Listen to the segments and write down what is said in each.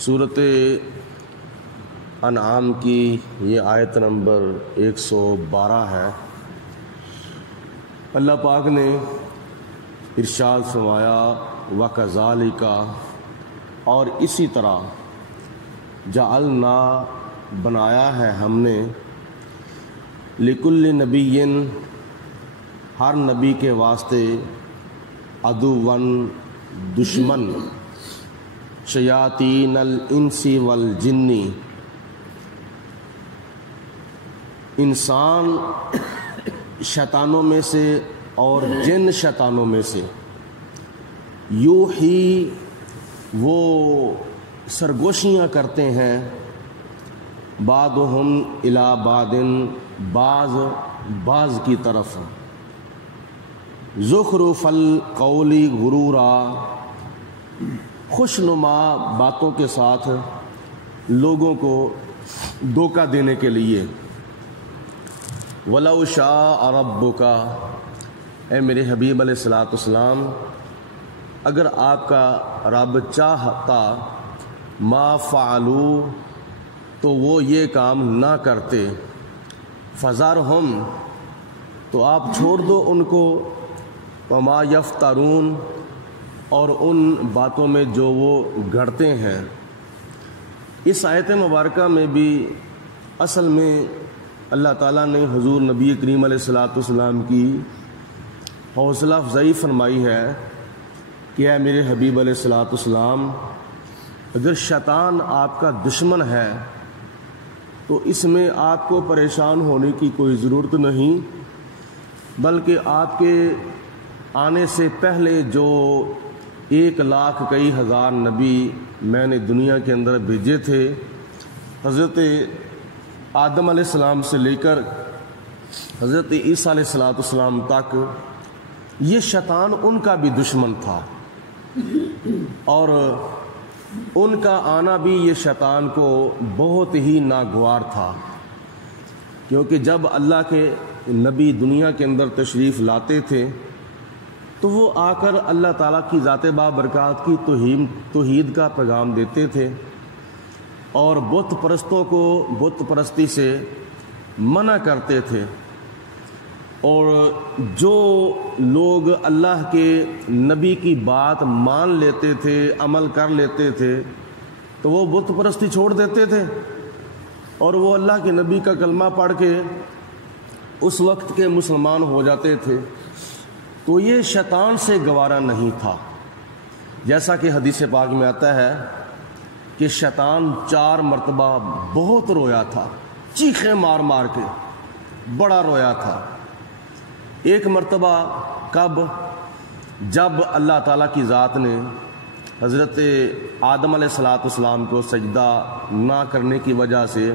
صورت انعام کی یہ آیت نمبر 112 ہے۔ اللہ پاک نے ارشاد فرمایا وَكَذَلِكَ، اور اسی طرح جعلنا بنایا ہے ہم نے لِكُلِّ نَبِيٍّ ہر نبی کے واسطے عدوًا دشمن شیاطین الانس والجن، انسان شیطانوں میں سے اور جن شیطانوں میں سے، یوحی وہ سرگوشیاں کرتے ہیں، بعضہم الی بعض بعض کی طرف، زخرف القول غرورا خوشنما باتوں کے ساتھ لوگوں کو دھوکہ دینے کے لیے۔ وَلَوْ شَاءَ رَبُّكَ، اے میرے حبیب علیہ الصلوۃ والسلام، اگر آپ کا رب چاہتا، ما فعلوا، تو وہ یہ کام نہ کرتے، فذرہم، تو آپ چھوڑ دو ان کو، وما یفترون، اور ان باتوں میں جو وہ گھڑتے ہیں۔ اس آیت مبارکہ میں بھی اصل میں اللہ تعالیٰ نے حضور نبی کریم علیہ الصلوۃ والسلام کی حوصلہ افزائی فرمائی ہے کہ اے میرے حبیب علیہ الصلوۃ والسلام، اگر شیطان آپ کا دشمن ہے تو اس میں آپ کو پریشان ہونے کی کوئی ضرورت نہیں، بلکہ آپ کے آنے سے پہلے جو 1,00,000 کئی ہزار نبی میں نے دنیا کے اندر بھیجے تھے، حضرت آدم علیہ السلام سے لے کر حضرت عیسیٰ علیہ السلام تک، یہ شیطان ان کا بھی دشمن تھا، اور ان کا آنا بھی یہ شیطان کو بہت ہی ناگوار تھا، کیونکہ جب اللہ کے نبی دنیا کے اندر تشریف لاتے تھے تو وہ آ کر اللہ تعالیٰ کی ذات بابرکات کی توحید کا پیغام دیتے تھے، اور بت پرستوں کو بت پرستی سے منع کرتے تھے، اور جو لوگ اللہ کے نبی کی بات مان لیتے تھے، عمل کر لیتے تھے، تو وہ بت پرستی چھوڑ دیتے تھے، اور وہ اللہ کے نبی کا کلمہ پڑھ کے اس وقت کے مسلمان ہو جاتے تھے۔ تو یہ شیطان سے گوارا نہیں تھا، جیسا کہ حدیث پاک میں آتا ہے کہ شیطان 4 مرتبہ بہت رویا تھا، چیخیں مار مار کے بڑا رویا تھا۔ ایک مرتبہ کب؟ جب اللہ تعالیٰ کی ذات نے حضرت آدم علیہ السلام کو سجدہ نہ کرنے کی وجہ سے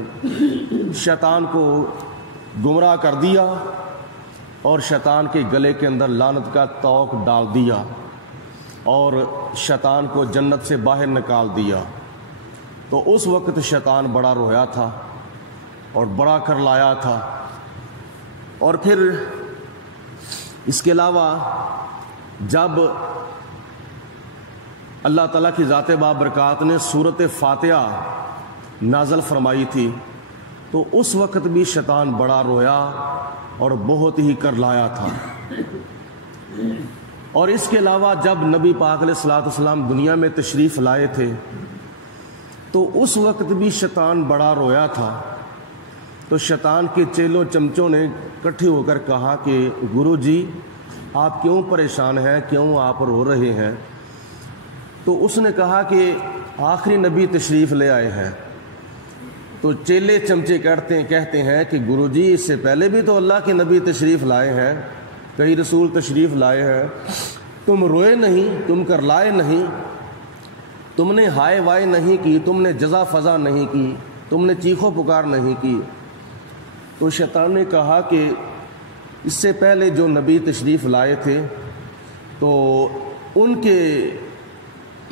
شیطان کو گمراہ کر دیا، اور شیطان کے گلے کے اندر لعنت کا طوق ڈال دیا، اور شیطان کو جنت سے باہر نکال دیا۔ تو اس وقت شیطان بڑا رویا تھا اور بڑا کر لایا تھا۔ اور پھر اس کے علاوہ جب اللہ تعالیٰ کی ذات بابرکات نے سورۃ فاتحہ نازل فرمائی تھی، تو اس وقت بھی شیطان بڑا رویا اور بہت ہی کر لایا تھا۔ اور اس کے علاوہ جب نبی پاک علیہ الصلوۃ والسلام دنیا میں تشریف لائے تھے تو اس وقت بھی شیطان بڑا رویا تھا۔ تو شیطان کے چیلوں چمچوں نے اکٹھے ہو کر کہا کہ گرو جی آپ کیوں پریشان ہیں، کیوں آپ رو رہے ہیں؟ تو اس نے کہا کہ آخری نبی تشریف لے آئے ہیں۔ تو چیلے چمچے کہتے ہیں کہ گرو جی اس سے پہلے بھی تو اللہ کے نبی تشریف لائے ہیں، کئی رسول تشریف لائے ہیں، تم روئے نہیں، تم کر لائے نہیں، تم نے ہائے وائے نہیں کی، تم نے جزا فضا نہیں کی، تم نے چیخ و پکار نہیں کی۔ تو شیطان نے کہا کہ اس سے پہلے جو نبی تشریف لائے تھے تو ان کے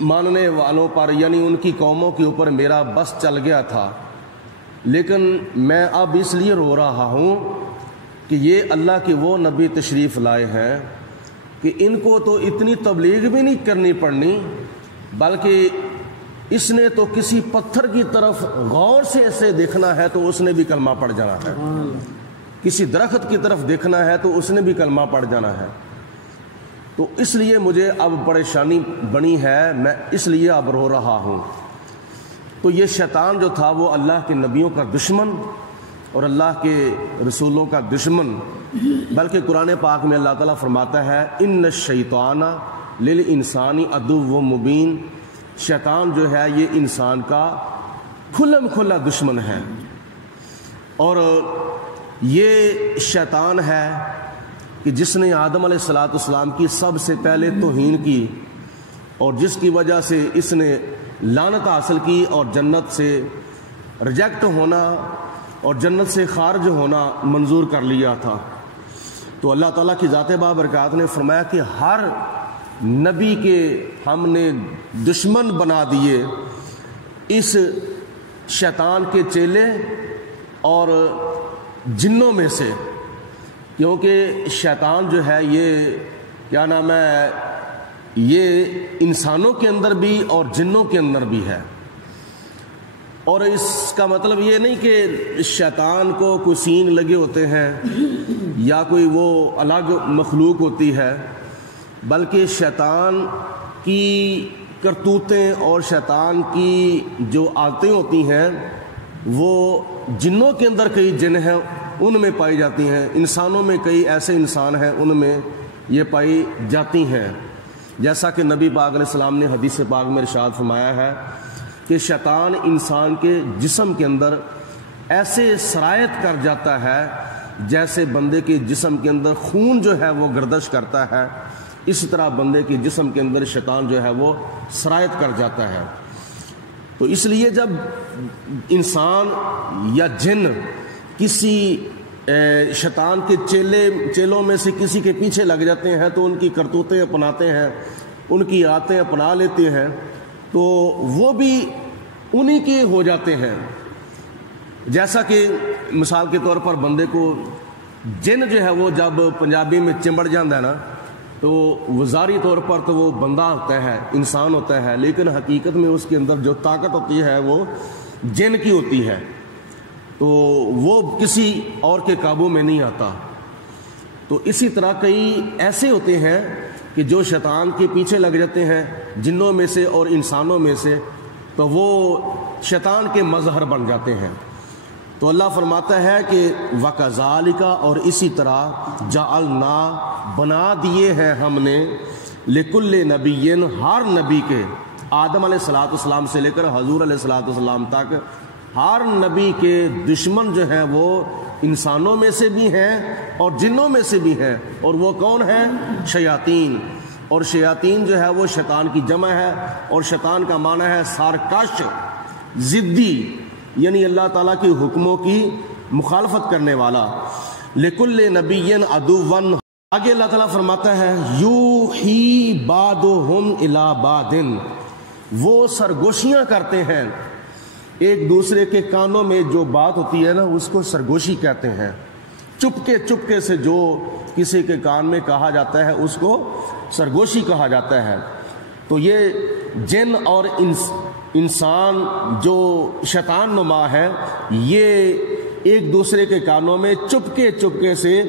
ماننے والوں پر، یعنی ان کی قوموں کے اوپر میرا بس چل گیا تھا، لیکن میں اب اس لیے رو رہا ہوں کہ یہ اللہ کے وہ نبی تشریف لائے ہیں کہ ان کو تو اتنی تبلیغ بھی نہیں کرنی پڑنی، بلکہ اس نے تو کسی پتھر کی طرف غور سے ایسے دیکھنا ہے تو اس نے بھی کلمہ پڑھ جانا ہے، کسی درخت کی طرف دیکھنا ہے تو اس نے بھی کلمہ پڑھ جانا ہے۔ تو اس لیے مجھے اب پریشانی بنی ہے، میں اس لیے اب رو رہا ہوں۔ تو یہ شیطان جو تھا وہ اللہ کے نبیوں کا دشمن اور اللہ کے رسولوں کا دشمن، بلکہ قرآن پاک میں اللہ تعالیٰ فرماتا ہے ان الشیطان للانسان عدو مبین، شیطان جو ہے یہ انسان کا کھلم کھلا دشمن ہے۔ اور یہ شیطان ہے کہ جس نے آدم علیہ السلام کی سب سے پہلے توہین کی اور جس کی وجہ سے اس نے لعنت حاصل کی اور جنت سے ریجیکٹ ہونا اور جنت سے خارج ہونا منظور کر لیا تھا۔ تو اللہ تعالیٰ کی ذات بابرکات نے فرمایا کہ ہر نبی کے ہم نے دشمن بنا دیے اس شیطان کے چیلے اور جنوں میں سے، کیونکہ شیطان جو ہے یہ کیا نام ہے، یہ انسانوں کے اندر بھی اور جنوں کے اندر بھی ہے۔ اور اس کا مطلب یہ نہیں کہ شیطان کو کوئی سینگ لگے ہوتے ہیں یا کوئی وہ الگ مخلوق ہوتی ہے، بلکہ شیطان کی کرتوتیں اور شیطان کی جو عادتیں ہوتی ہیں وہ جنوں کے اندر کئی جن ہیں ان میں پائی جاتی ہیں، انسانوں میں کئی ایسے انسان ہیں ان میں یہ پائی جاتی ہیں۔ جیسا کہ نبی پاک علیہ السلام نے حدیث پاک میں ارشاد فرمایا ہے کہ شیطان انسان کے جسم کے اندر ایسے سرایت کر جاتا ہے جیسے بندے کے جسم کے اندر خون جو ہے وہ گردش کرتا ہے، اسی طرح بندے کے جسم کے اندر شیطان جو ہے وہ سرایت کر جاتا ہے۔ تو اس لیے جب انسان یا جن کسی شیطان کے چیلوں میں سے کسی کے پیچھے لگ جاتے ہیں تو ان کی کرتوتیں اپناتے ہیں، ان کی عادتیں اپنا لیتے ہیں، تو وہ بھی انہی کے ہو جاتے ہیں۔ جیسا کہ مثال کے طور پر بندے کو جن جو ہے وہ جب پنجابی میں چمبڑ جاتا ہے نا تو وظاہری طور پر تو وہ بندہ ہوتا ہے، انسان ہوتا ہے، لیکن حقیقت میں اس کے اندر جو طاقت ہوتی ہے وہ جن کی ہوتی ہے، تو وہ کسی اور کے قابو میں نہیں آتا۔ تو اسی طرح کئی ایسے ہوتے ہیں کہ جو شیطان کے پیچھے لگ جاتے ہیں جنوں میں سے اور انسانوں میں سے، تو وہ شیطان کے مظہر بن جاتے ہیں۔ تو اللہ فرماتا ہے کہ وَكَذَلِكَ، اور اسی طرح جَعَلْنَا، بنا دیے ہیں ہم نے، لِكُلِّ نَبِيٍّ، ہر نبی کے، آدم علیہ السلام سے لے کر حضور علیہ السلام تک، ہر نبی کے دشمن جو ہیں وہ انسانوں میں سے بھی ہیں اور جنوں میں سے بھی ہیں، اور وہ کون ہیں؟ شیاطین۔ اور شیاطین جو ہے وہ شیطان کی جمع ہے، اور شیطان کا معنی ہے سارکش، ضدی، یعنی اللہ تعالیٰ کی حکموں کی مخالفت کرنے والا۔ لِكُلِّ نَبِيٍّ عَدُوًّا، آگے اللہ تعالیٰ فرماتا ہے یوحی بعضُہم الی بعض، وہ سرگوشیاں کرتے ہیں ایک دوسرے کے کانوں میں، جو بات ہوتی ہے نا اس کو سرگوشی کہتے ہیں، چپکے سے جو کسی کے کان میں کہا جاتا ہے اس کو سرگوشی کہا جاتا ہے۔ تو یہ جن اور انسان جو شیطان نما ہے یہ ایک دوسرے کے کانوں میں چپکے سے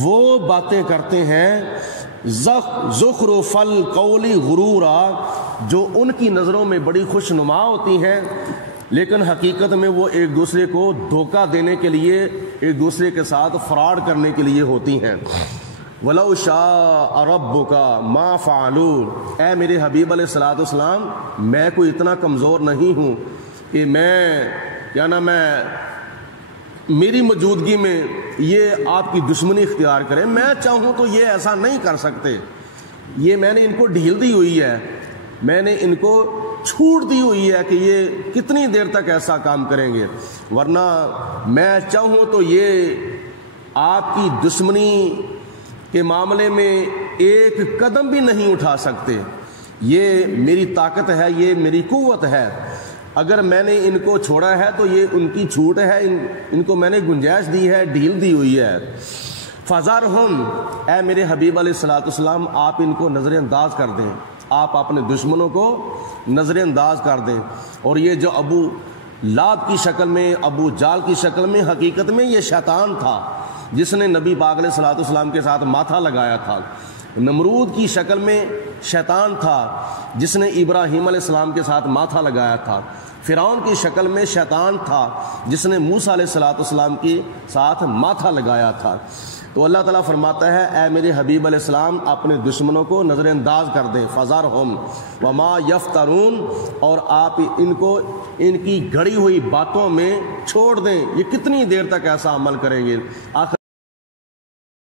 وہ باتیں کرتے ہیں، زخرف القول غرورا، جو ان کی نظروں میں بڑی خوش نما ہوتی ہیں، لیکن حقیقت میں وہ ایک دوسرے کو دھوکہ دینے کے لیے، ایک دوسرے کے ساتھ فراڈ کرنے کے لیے ہوتی ہیں۔ وَلَوْ شَاءَ رَبُّكَ مَا فَعَلُوا، اے میرے حبیب علیہ السلام، میں کوئی اتنا کمزور نہیں ہوں کہ میں کیا نام ہے میری موجودگی میں یہ آپ کی دشمنی اختیار کریں، میں چاہوں تو یہ ایسا نہیں کر سکتے، یہ میں نے ان کو ڈھیل دی ہوئی ہے، میں نے ان کو چھوٹ دی ہوئی ہے کہ یہ کتنی دیر تک ایسا کام کریں گے، ورنہ میں چاہوں تو یہ آپ کی دشمنی کے معاملے میں ایک قدم بھی نہیں اٹھا سکتے۔ یہ میری طاقت ہے، یہ میری قوت ہے، اگر میں نے ان کو چھوڑا ہے تو یہ ان کی چھوٹ ہے، ان کو میں نے گنجائش دی ہے، ڈھیل دی ہوئی ہے۔ فَذَرْهُمْ، اے میرے حبیب علیہ السلام آپ ان کو نظر انداز کر دیں، آپ اپنے دشمنوں کو نظر انداز کر دیں۔ اور یہ جو ابو لاب کی شکل میں، ابو جال کی شکل میں، حقیقت میں یہ شیطان تھا جس نے نبی پاک علیہ الصلوۃ والسلام کے ساتھ ماتھا لگایا تھا۔ نمرود کی شکل میں شیطان تھا جس نے ابراہیم علیہ السلام کے ساتھ ماتھا لگایا تھا۔ فرعون کی شکل میں شیطان تھا جس نے موسیٰ علیہ الصلوۃ والسلام کے ساتھ ماتھا لگایا تھا۔ تو اللہ تعالیٰ فرماتا ہے اے میرے حبیب علیہ السلام اپنے دشمنوں کو نظر انداز کر دیں، فَذَرْهُمْ وَمَا يَفْتَرُونَ، اور آپ ان کو ان کی گھڑی ہوئی باتوں میں چھوڑ دیں۔ یہ کتنی دیر تک ایسا عمل کریں گے؟ آخر